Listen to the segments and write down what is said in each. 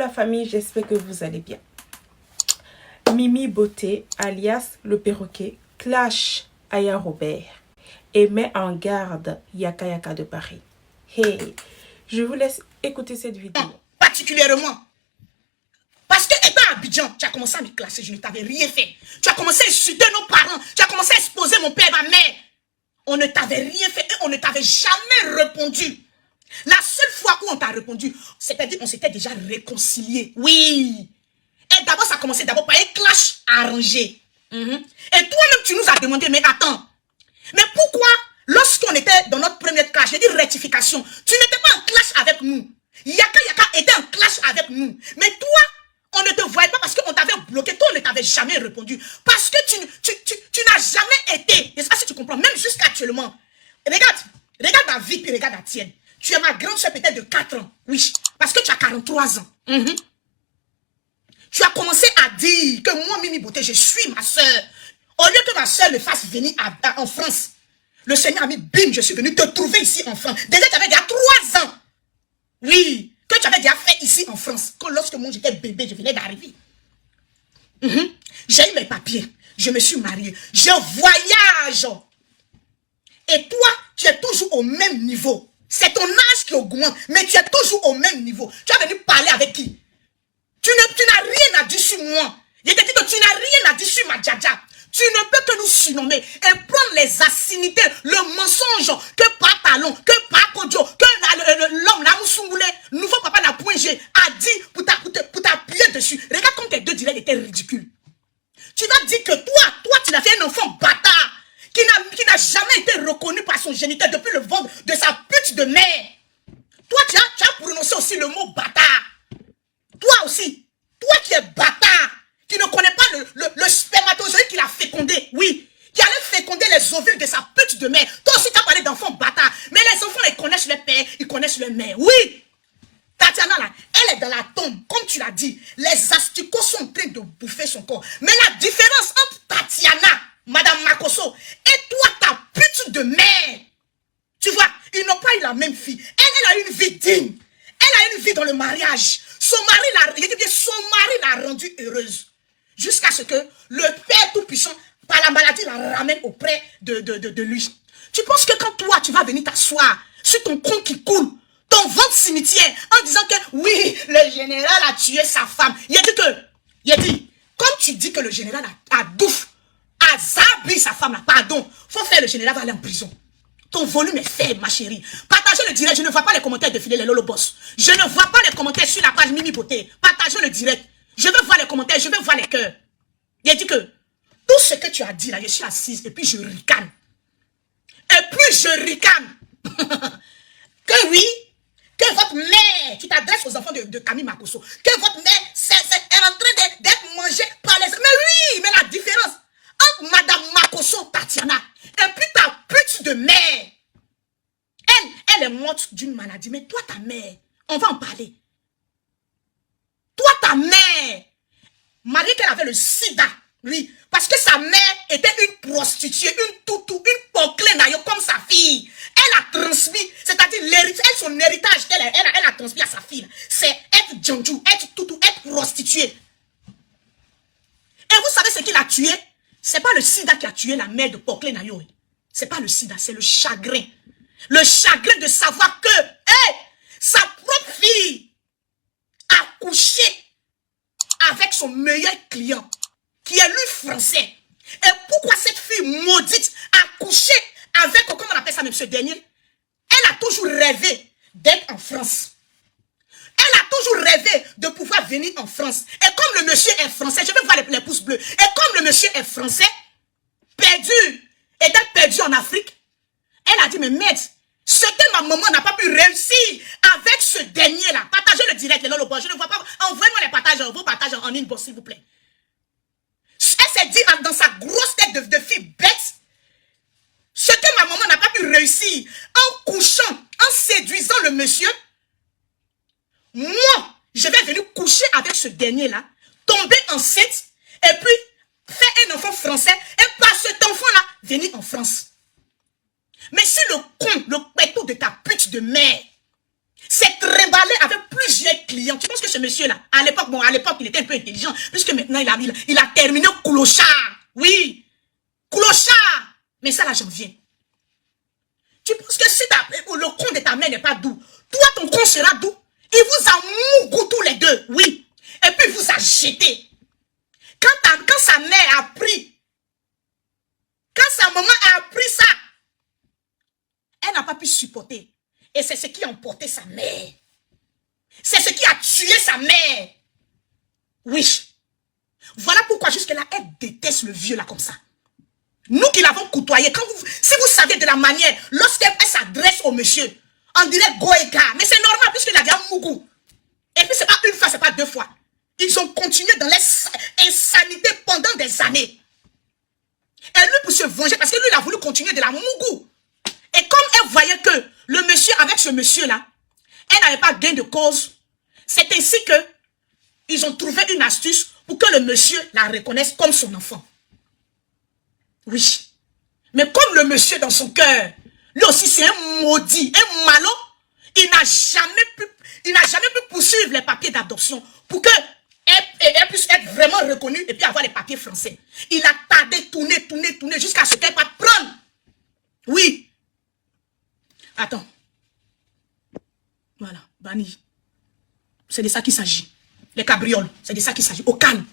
la famille, j'espère que vous allez bien. Mimi Beauté, alias le perroquet, clash Aya Robert et met en garde Yaka Yaka de Paris. Hey, je vous laisse écouter cette vidéo. Particulièrement, parce que étant à Abidjan, tu as commencé à me classer, je ne t'avais rien fait. Tu as commencé à insulter nos parents, tu as commencé à exposer mon père et ma mère. On ne t'avait rien fait et on ne t'avait jamais répondu. La seule fois où on t'a répondu, c'est-à-dire qu'on s'était déjà réconcilié. Oui. Et d'abord, ça a commencé d'abord par un clash arrangé. Et toi-même, tu nous as demandé, mais attends, mais pourquoi, lorsqu'on était dans notre première clash, j'ai dit rectification, tu n'étais pas en clash avec nous. Yaka Yaka était en clash avec nous. Mais toi, on ne te voyait pas parce qu'on t'avait bloqué. Toi, on ne t'avait jamais répondu. Parce que tu n'as jamais été. Je ne sais pas si tu comprends. Même jusqu'à actuellement. Regarde ma vie puis regarde la tienne. Tu es ma grande soeur peut-être de 4 ans. Oui. Parce que tu as 43 ans. Tu as commencé à dire que moi, Mimi Beauté, je suis ma soeur. Au lieu que ma soeur me fasse venir en France. Le Seigneur a mis, bim, je suis venu te trouver ici en France. Déjà, tu avais déjà 3 ans. Oui, que tu avais déjà fait ici en France. Que lorsque moi j'étais bébé, je venais d'arriver. J'ai eu mes papiers. Je me suis mariée. Je voyage. Et toi, tu es toujours au même niveau. C'est ton âge qui augmente, mais tu es toujours au même niveau. Tu es venu parler avec qui? Tu n'as rien à dire sur moi. Je te dis que tu n'as rien à dire sur ma djadja. Tu ne peux que nous surnommer et prendre les assinités, le mensonge que par Talon, que par Kodjo, que l'homme, la Moussoumboulé, nouveau papa n'a point G, a dit pour t'appuyer dessus. Regarde comme tes deux directs étaient ridicules. Tu vas dire que toi, tu as fait un enfant bâtard qui n'a jamais été reconnu par son géniteur depuis le ventre de sa pute de mère. Toi, tu as prononcé aussi le mot bâtard. Toi aussi, toi qui es bâtard, qui ne connais pas le spermatozoïde qu'il a fécondé, oui, qui allait féconder les ovules de sa pute de mère. Toi aussi, tu as parlé d'enfants bâtards. Mais les enfants, ils connaissent le père, ils connaissent le mère. Oui, Tatiana, là, elle est dans la tombe, comme tu l'as dit. Les asticots sont en train de bouffer son corps. Mais la différence entre Tatiana, Madame Makosso, et toi, ta pute de mère, tu vois, ils n'ont pas eu la même fille. Elle a une vie digne. Elle a une vie dans le mariage. Son mari l'a rendue heureuse. Jusqu'à ce que le Père Tout-Puissant, par la maladie, la ramène auprès de lui. Tu penses que quand toi, tu vas venir t'asseoir sur ton compte qui coule, ton ventre cimetière, en disant que oui, le général a tué sa femme. Il a dit, comme tu dis que le général a douf, a zabri sa femme, là, pardon, faut faire le général va aller en prison. Ton volume est faible, ma chérie. Partagez le direct. Je ne vois pas les commentaires défiler, les Lolo Boss. Je ne vois pas les commentaires sur la page Mimi Beauté. Partagez le direct. Je veux voir les commentaires, je veux voir les cœurs. Il a dit que tout ce que tu as dit là, je suis assise et puis je ricane. Et puis je ricane. Que oui, que votre mère, tu t'adresses aux enfants de Camille Makosso, que votre mère est en train d'être mangée par les... Mais oui, mais la différence entre Madame Makosso, Tatiana, et puis ta pute de mère, elle est morte d'une maladie. Mais toi, ta mère, on va en parler. Toi, ta mère, malgré qu'elle avait le sida, oui, parce que sa mère était une prostituée, une toutou, une poclée naïo comme sa fille. Elle a transmis, c'est-à-dire son héritage elle a transmis à sa fille. C'est être djandjou, être toutou, être prostituée. Et vous savez ce qu'il a tué? C'est pas le sida qui a tué la mère de Poclé Nayo. C'est pas le sida, c'est le chagrin. Le chagrin de savoir que sa propre fille a couché avec son meilleur client, qui est lui français. Et pourquoi cette fille maudite a couché avec, comment on appelle ça même ce dernier? Elle a toujours rêvé d'être en France. Elle a toujours rêvé de pouvoir venir en France. Et comme le monsieur est français, je vais voir les pouces bleus. Et comme le monsieur est français, étant perdu en Afrique, elle a dit, mais maître, ce que ma maman n'a pas pu réussir avec ce dernier-là. Partagez le direct, les lolo, je ne vois pas. Envoyez-moi les partages, vos partages en inbox, s'il vous plaît. Elle s'est dit dans sa grosse tête de fille bête, ce que ma maman n'a pas pu réussir en couchant, en séduisant le monsieur, moi, je vais venir coucher avec ce dernier-là, tomber enceinte, et puis faire un enfant français, et par cet enfant-là, venir en France. Mais si le con, le pétou de ta pute de mère, s'est trimballé avec plusieurs clients. Tu penses que ce monsieur-là, à l'époque, bon, à l'époque, il était un peu intelligent, puisque maintenant, il a terminé clochard. Oui, clochard. Mais ça, là, j'en viens. Tu penses que si le compte de ta mère n'est pas doux, toi, ton compte sera doux. Il vous a mougou tous les deux, oui. Et puis, il vous a jeté. Quand sa mère a pris, quand sa maman a appris ça, elle n'a pas pu supporter. Et c'est ce qui a emporté sa mère. C'est ce qui a tué sa mère. Oui. Voilà pourquoi jusque-là, elle déteste le vieux là comme ça. Nous qui l'avons côtoyé, si vous savez de la manière, lorsqu'elle s'adresse au monsieur, on dirait Goïka. Mais c'est normal puisqu'il a déjà mougou. Et puis c'est pas une fois, c'est pas deux fois. Ils ont continué dans l'insanité pendant des années. Et lui pour se venger, parce que lui il a voulu continuer de la mougou. Et comme elle voyait que le monsieur, avec ce monsieur-là, elle n'avait pas gain de cause, c'est ainsi que ils ont trouvé une astuce pour que le monsieur la reconnaisse comme son enfant. Oui. Mais comme le monsieur dans son cœur, lui aussi c'est un maudit, un malot, il n'a jamais pu poursuivre les papiers d'adoption pour qu'elle puisse être vraiment reconnue et puis avoir les papiers français. Il a tardé, tourné jusqu'à ce qu'elle va prendre. Oui. Attends. Voilà, banni. C'est de ça qu'il s'agit. Les cabrioles, c'est de ça qu'il s'agit. Au calme.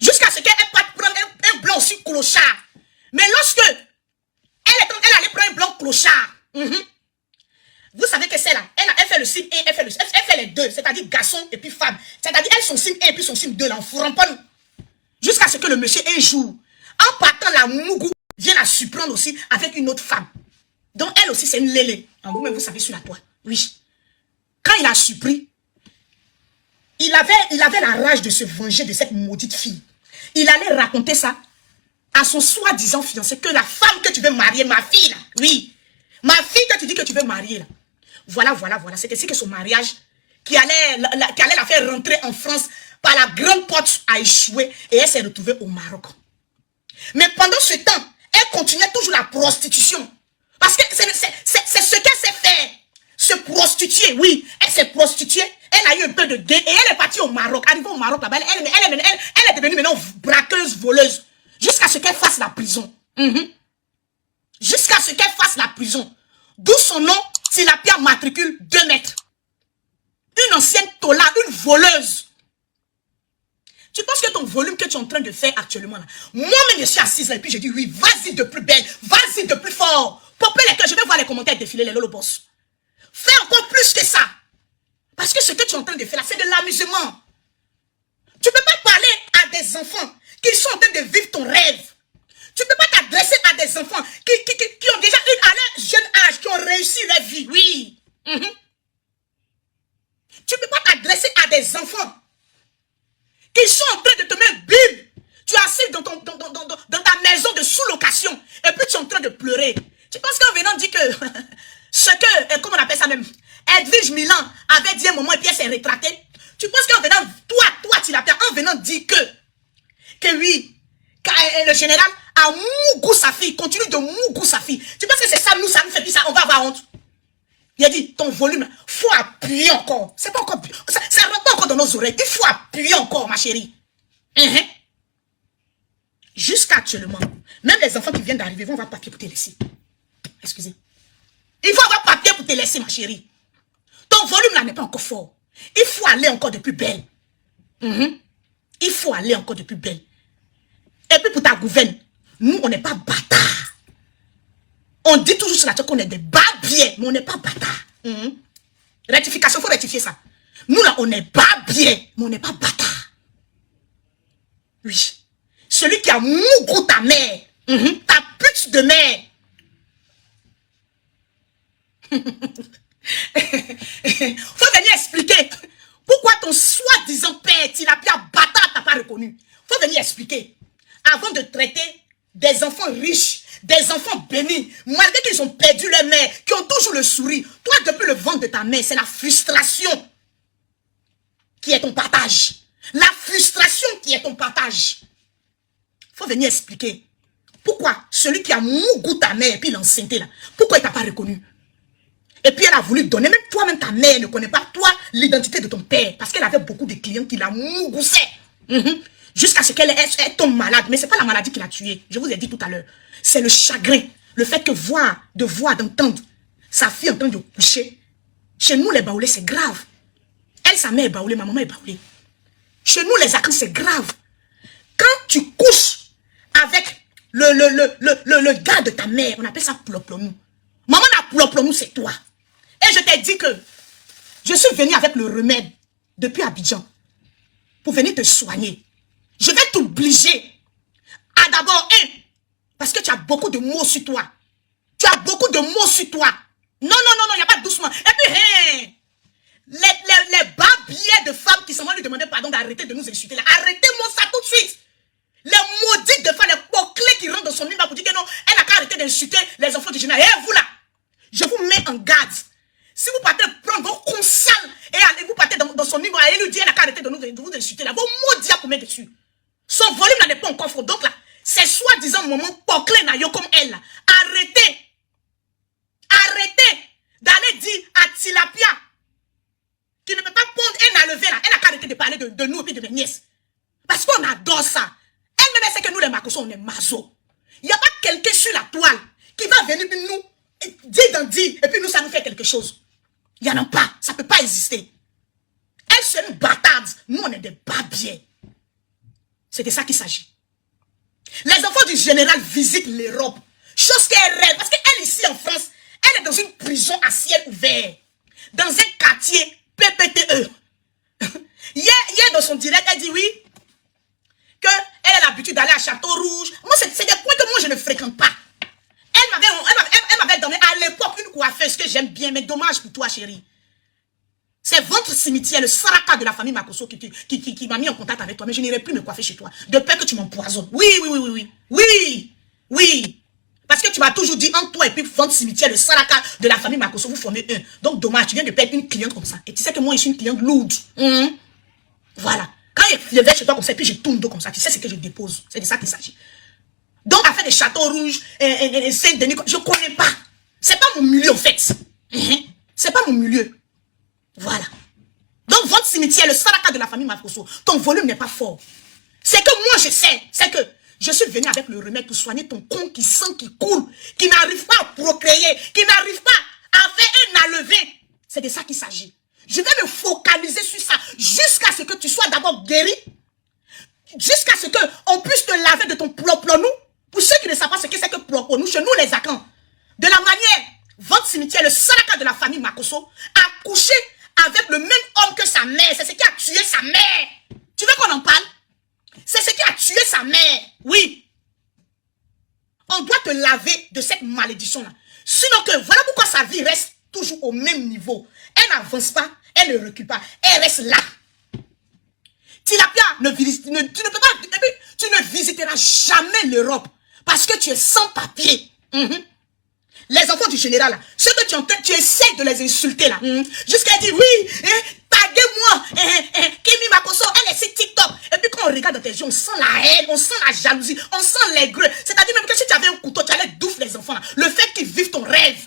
Jusqu'à ce qu'elle parte prendre un blanc aussi clochard. Mais lorsque elle allait prendre un blanc clochard, vous savez que c'est là, elle fait le signe 1, elle fait les deux, c'est-à-dire garçon et puis femme. C'est-à-dire elle son signe 1 et puis son signe 2 là, on framponne. Jusqu'à ce que le monsieur un jour, en partant la mougou, vient la surprendre aussi avec une autre femme. Donc elle aussi c'est une lélé. Vous-même vous savez sur la toile. Oui. Quand il a surpris, il avait la rage de se venger de cette maudite fille. Il allait raconter ça à son soi-disant fiancé, que la femme que tu veux marier, ma fille là, oui, ma fille que tu dis que tu veux marier là, voilà, c'est ainsi que son mariage, qui allait la faire rentrer en France par la grande porte, a échoué et elle s'est retrouvée au Maroc. Mais pendant ce temps, elle continuait toujours la prostitution. Parce que c'est ce qu'elle sait faire. Se prostituer, oui. Elle s'est prostituée. Elle a eu un peu de gain et elle est partie au Maroc. Arrivée au Maroc là-bas, elle est devenue maintenant braqueuse, voleuse. Jusqu'à ce qu'elle fasse la prison. Jusqu'à ce qu'elle fasse la prison. D'où son nom, c'est la pierre matricule 2 mètres. Une ancienne tola, une voleuse. Tu penses que ton volume que tu es en train de faire actuellement là, moi-même je suis assise là et puis je dis oui, vas-y de plus belle, vas-y de plus fort. Popez les cœurs, je vais voir les commentaires défiler, les lolo boss. Fais encore plus que ça. Parce que ce que tu es en train de faire là, c'est de l'amusement. Tu ne peux pas parler à des enfants qui sont en train de vivre ton rêve. Tu ne peux pas t'adresser à des enfants qui ont déjà eu à leur jeune âge, qui ont réussi leur vie. Oui. Tu ne peux pas t'adresser à des enfants qui sont en train de te mettre bim. Tu es assis dans ta maison de sous-location et puis tu es en train de pleurer. Tu penses qu'en venant dire que ce que, comment on appelle ça même, Edwige Milan avait dit un moment et puis elle s'est rétractée. Tu penses qu'en venant, toi tu l'appelles, en venant dire que oui, le général a mougou sa fille, continue de mougou sa fille. Tu penses que c'est ça, nous, ça nous fait plus ça, on va avoir honte. Il a dit, ton volume, il faut appuyer encore. C'est pas encore, ça ne rentre pas encore dans nos oreilles. Il faut appuyer encore, ma chérie. Jusqu'à actuellement, même les enfants qui viennent d'arriver vont avoir papier pour te laisser. Excusez. Il faut avoir papier pour te laisser, ma chérie. Ton volume là n'est pas encore fort. Il faut aller encore de plus belle. Il faut aller encore de plus belle. Et puis pour ta gouverne, nous, on n'est pas bâtards. On dit toujours sur la tête qu'on est des babiers, mais on n'est pas bâtards. Rectification, il faut rectifier ça. Nous là, on est babiers, mais on n'est pas bâtards. Oui. Celui qui a mougou ta mère, ta pute de mère. Faut venir expliquer pourquoi ton soi-disant père, Tilapia bâtard, t'as pas reconnu. Faut venir expliquer. Avant de traiter des enfants riches, des enfants bénis, malgré qu'ils ont perdu leur mère, qui ont toujours le sourire, toi, depuis le ventre de ta mère, c'est la frustration qui est ton partage. La frustration qui est ton partage. Faut venir expliquer pourquoi celui qui a mougou ta mère et puis l'enceinté là, pourquoi il t'a pas reconnu? Et puis elle a voulu donner, même toi-même ta mère ne connaît pas, toi, l'identité de ton père. Parce qu'elle avait beaucoup de clients qui la mougoussaient. Jusqu'à ce qu'elle tombe malade. Mais ce n'est pas la maladie qui l'a tuée. Je vous ai dit tout à l'heure. C'est le chagrin. Le fait que d'entendre sa fille en train de coucher. Chez nous, les baoulés, c'est grave. Elle, sa mère est baoulée, ma maman est baoulée. Chez nous, les Akans, c'est grave. Quand tu couches avec le gars de ta mère, on appelle ça ploplonou. Maman n'a ploplonou, c'est toi. Et je t'ai dit que je suis venue avec le remède depuis Abidjan pour venir te soigner. Je vais t'obliger à d'abord, parce que tu as beaucoup de mots sur toi. Tu as beaucoup de mots sur toi. Non, il n'y a pas doucement. Et puis, les bas billets de femmes qui sont lui demander pardon d'arrêter de nous insulter là. Arrêtez-moi ça tout de suite. Les maudites de femmes, les poclés qui rentrent dans son lit pour dire que non, elle n'a qu'à arrêter d'insulter les enfants du général. Et vous là, je vous mets en garde. Si vous partez prendre vos consales et allez vous partez dans son lit et lui dire elle n'a qu'à arrêter de vous insulter là, vos maudits à combien dessus. Son volume n'est pas encore fort. Donc là, c'est soi-disant moment poclé nayo comme elle là. Arrêtez d'aller dire à Tilapia qui ne peut pas pondre et n'a levé là. Elle n'a qu'à arrêter de parler de nous et puis de mes nièces. Parce qu'on adore ça. Elle-même sait que nous les Makosso, on est maso. Il n'y a pas quelqu'un sur la toile qui va venir nous dire et puis nous ça nous fait quelque chose. Il n'y en a pas. Ça ne peut pas exister. Elle c'est une bâtarde. Nous on est des babiers. C'est de ça qu'il s'agit. Les enfants du général visitent l'Europe. Chose qu'elle rêve. Parce qu'elle ici en France, elle est dans une prison à ciel ouvert. Dans un quartier PPTE. Hier, dans son direct, elle dit oui, qu'elle a l'habitude d'aller à Château-Rouge. Moi, c'est des points que moi, je ne fréquente pas. Elle m'avait donné à l'époque une coiffeuse que j'aime bien, mais dommage pour toi, chérie. C'est votre cimetière, le saraka de la famille Makosso qui m'a mis en contact avec toi. Mais je n'irai plus me coiffer chez toi. De peur que tu m'empoisonnes. Oui. Parce que tu m'as toujours dit, entre toi et puis votre cimetière, le saraka de la famille Makosso, vous formez un. Donc dommage, tu viens de perdre une cliente comme ça. Et tu sais que moi, je suis une cliente lourde. Voilà. Quand je vais chez toi comme ça, et puis je tourne dos comme ça, tu sais ce que je dépose. C'est de ça qu'il s'agit. Donc, à faire des châteaux rouges, Saint-Denis, je ne connais pas. C'est pas mon milieu, en fait. C'est pas mon milieu. Voilà. Donc, votre cimetière, le saraka de la famille Makosso, ton volume n'est pas fort. C'est que moi, je sais, c'est que je suis venu avec le remède pour soigner ton con qui sent, qui coule, qui n'arrive pas à procréer, qui n'arrive pas à faire un enlevé. C'est de ça qu'il s'agit. Je vais me focaliser sur ça jusqu'à ce que tu sois d'abord guéri, jusqu'à ce qu'on puisse te laver de ton ploplonou. Pour ceux qui ne savent pas ce que c'est que ploplonou, chez nous les Akans, de la manière, votre cimetière, le saraka de la famille Makosso, a couché avec le même homme que sa mère. C'est ce qui a tué sa mère. Tu veux qu'on en parle? C'est ce qui a tué sa mère. Oui. On doit te laver de cette malédiction-là. Sinon que, voilà pourquoi sa vie reste toujours au même niveau. Elle n'avance pas, elle ne recule pas, elle reste là. Tilapia, tu ne visiteras jamais l'Europe parce que tu es sans papier. Les enfants du général, là, ceux que tu essaies de les insulter là, jusqu'à dire oui, taguez-moi, Kimi Makosso, elle est sur TikTok. Et puis quand on regarde dans tes yeux, on sent la haine, on sent la jalousie, on sent l'aigreur. C'est-à-dire même que si tu avais un couteau, tu allais douffer les enfants là. Le fait qu'ils vivent ton rêve,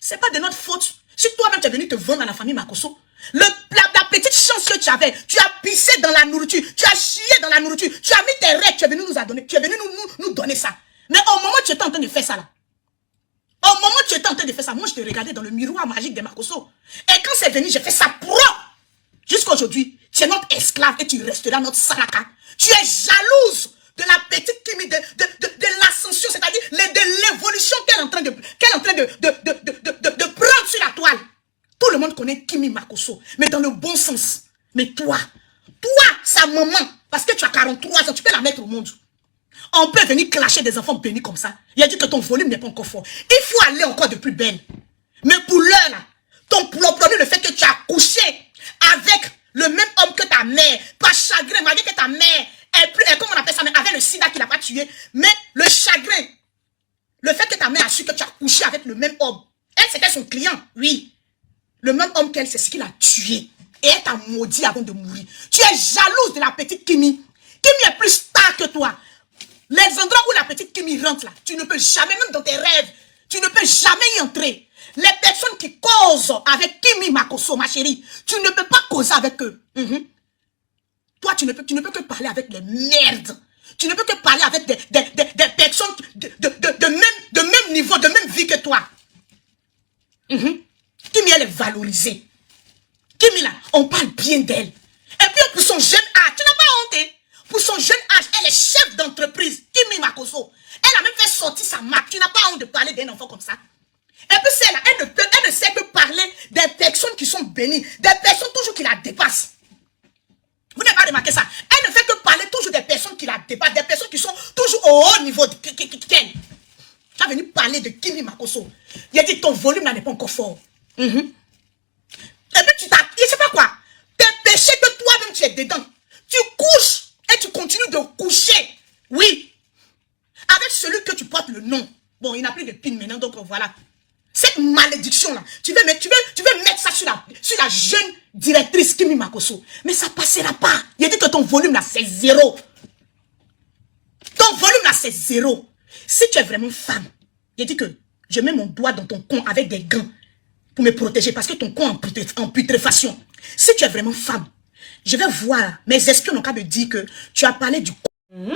c'est pas de notre faute. Si toi-même tu es venu te vendre à la famille Makosso, la petite chance que tu avais, tu as pissé dans la nourriture, tu as chié dans la nourriture, tu as mis tes règles, tu es venu nous donner ça. Mais au moment où tu étais en train de faire ça là, au moment où tu étais en train de faire ça, moi je te regardais dans le miroir magique de Makosso. Et quand c'est venu, j'ai fait ça propre. Jusqu'à aujourd'hui, tu es notre esclave et tu resteras notre saraka. Tu es jalouse de la petite Kimi, de l'ascension, c'est-à-dire de l'évolution qu'elle est en train de prendre sur la toile. Tout le monde connaît Kimi Makosso, mais dans le bon sens. Mais toi, sa maman, parce que tu as 43 ans, tu peux la mettre au monde. On peut venir clasher des enfants bénis comme ça. Il a dit que ton volume n'est pas encore fort. Il faut aller encore de plus belle. Mais pour l'heure, là, ton ploploné, le fait que tu as couché avec le même homme que ta mère, pas chagrin, malgré que ta mère comment on appelle ça, avec le sida qui l'a pas tué, mais le chagrin, le fait que ta mère a su que tu as couché avec le même homme, elle c'était son client, oui. Le même homme qu'elle, c'est ce qu'il a tué. Et elle t'a maudit avant de mourir. Tu es jalouse de la petite Kimi. Kimi est plus star que toi. Les endroits où la petite Kimi rentre là, tu ne peux jamais, même dans tes rêves, tu ne peux jamais y entrer. Les personnes qui causent avec Kimi Makosso, ma chérie, tu ne peux pas causer avec eux. Toi, tu ne peux que parler avec les merdes. Tu ne peux que parler avec des personnes de même niveau, de même vie que toi. Kimi, elle est valorisée. Kimi, là, on parle bien d'elle. Et puis, pour son jeune âge, tu n'as pas honte, hein? Pour son jeune âge, elle est chef d'entreprise. Kimi Makosso. Elle a même fait sortir sa marque. Tu n'as pas honte de parler d'un enfant comme ça. Et puis, celle-là, elle ne sait que parler des personnes qui sont bénies. Des personnes toujours qui la dépassent. Vous n'avez pas remarqué ça? Elle ne fait que parler toujours des personnes qui la dépassent. Des personnes qui sont toujours au haut niveau qu'elle. Tu as venu parler de Kimi Makosso. Il a dit ton volume là n'est pas encore fort. Et puis tu t'as. Je ne sais pas quoi. Tes péchés que toi-même tu es dedans. Tu couches et tu continues de coucher. Oui. Avec celui que tu portes le nom. Bon, il n'a plus de pin maintenant, donc voilà. Cette malédiction-là, tu veux mettre ça sur la jeune directrice Kimi Makosso. Mais ça ne passera pas. Il a dit que ton volume là, c'est 0. Ton volume là, c'est 0. Si tu es vraiment femme, il a dit que je mets mon doigt dans ton con avec des gants pour me protéger parce que ton con est en putréfaction. Si tu es vraiment femme, je vais voir mes espions en cas de dire que tu as parlé du con.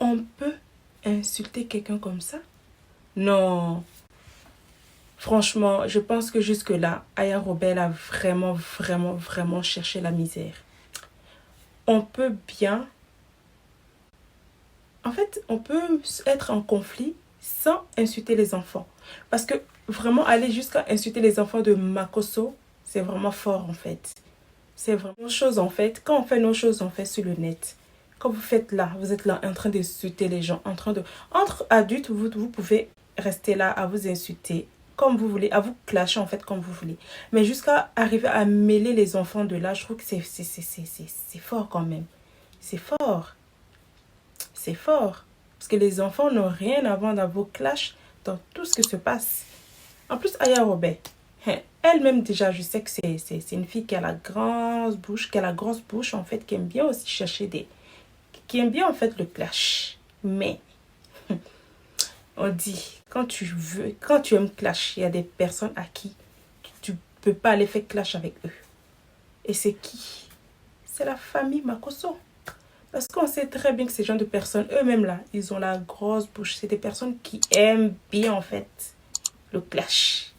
On peut insulter quelqu'un comme ça? Non. Franchement, je pense que jusque-là, Aya Robert a vraiment cherché la misère. On peut bien... En fait, on peut être en conflit sans insulter les enfants. Parce que vraiment aller jusqu'à insulter les enfants de Makosso, c'est vraiment fort en fait. C'est vraiment chose en fait. Quand on fait nos choses, on fait sur le net. Quand vous faites là, vous êtes là en train d'insulter les gens. Entre adultes, vous pouvez rester là à vous insulter comme vous voulez, à vous clasher en fait comme vous voulez. Mais jusqu'à arriver à mêler les enfants de là, je trouve que c'est fort quand même. C'est fort. C'est fort. Parce que les enfants n'ont rien à voir dans vos clashs, dans tout ce qui se passe. En plus, Aya Robert, elle-même déjà, je sais que c'est une fille qui a la grosse bouche, en fait, qui aime bien aussi chercher qui aime bien en fait le clash. Mais, on dit, quand tu aimes clash, il y a des personnes à qui tu ne peux pas aller faire clash avec eux. Et c'est qui? C'est la famille Makosso. Parce qu'on sait très bien que ces gens de personnes, eux-mêmes là, ils ont la grosse bouche. C'est des personnes qui aiment bien en fait le clash.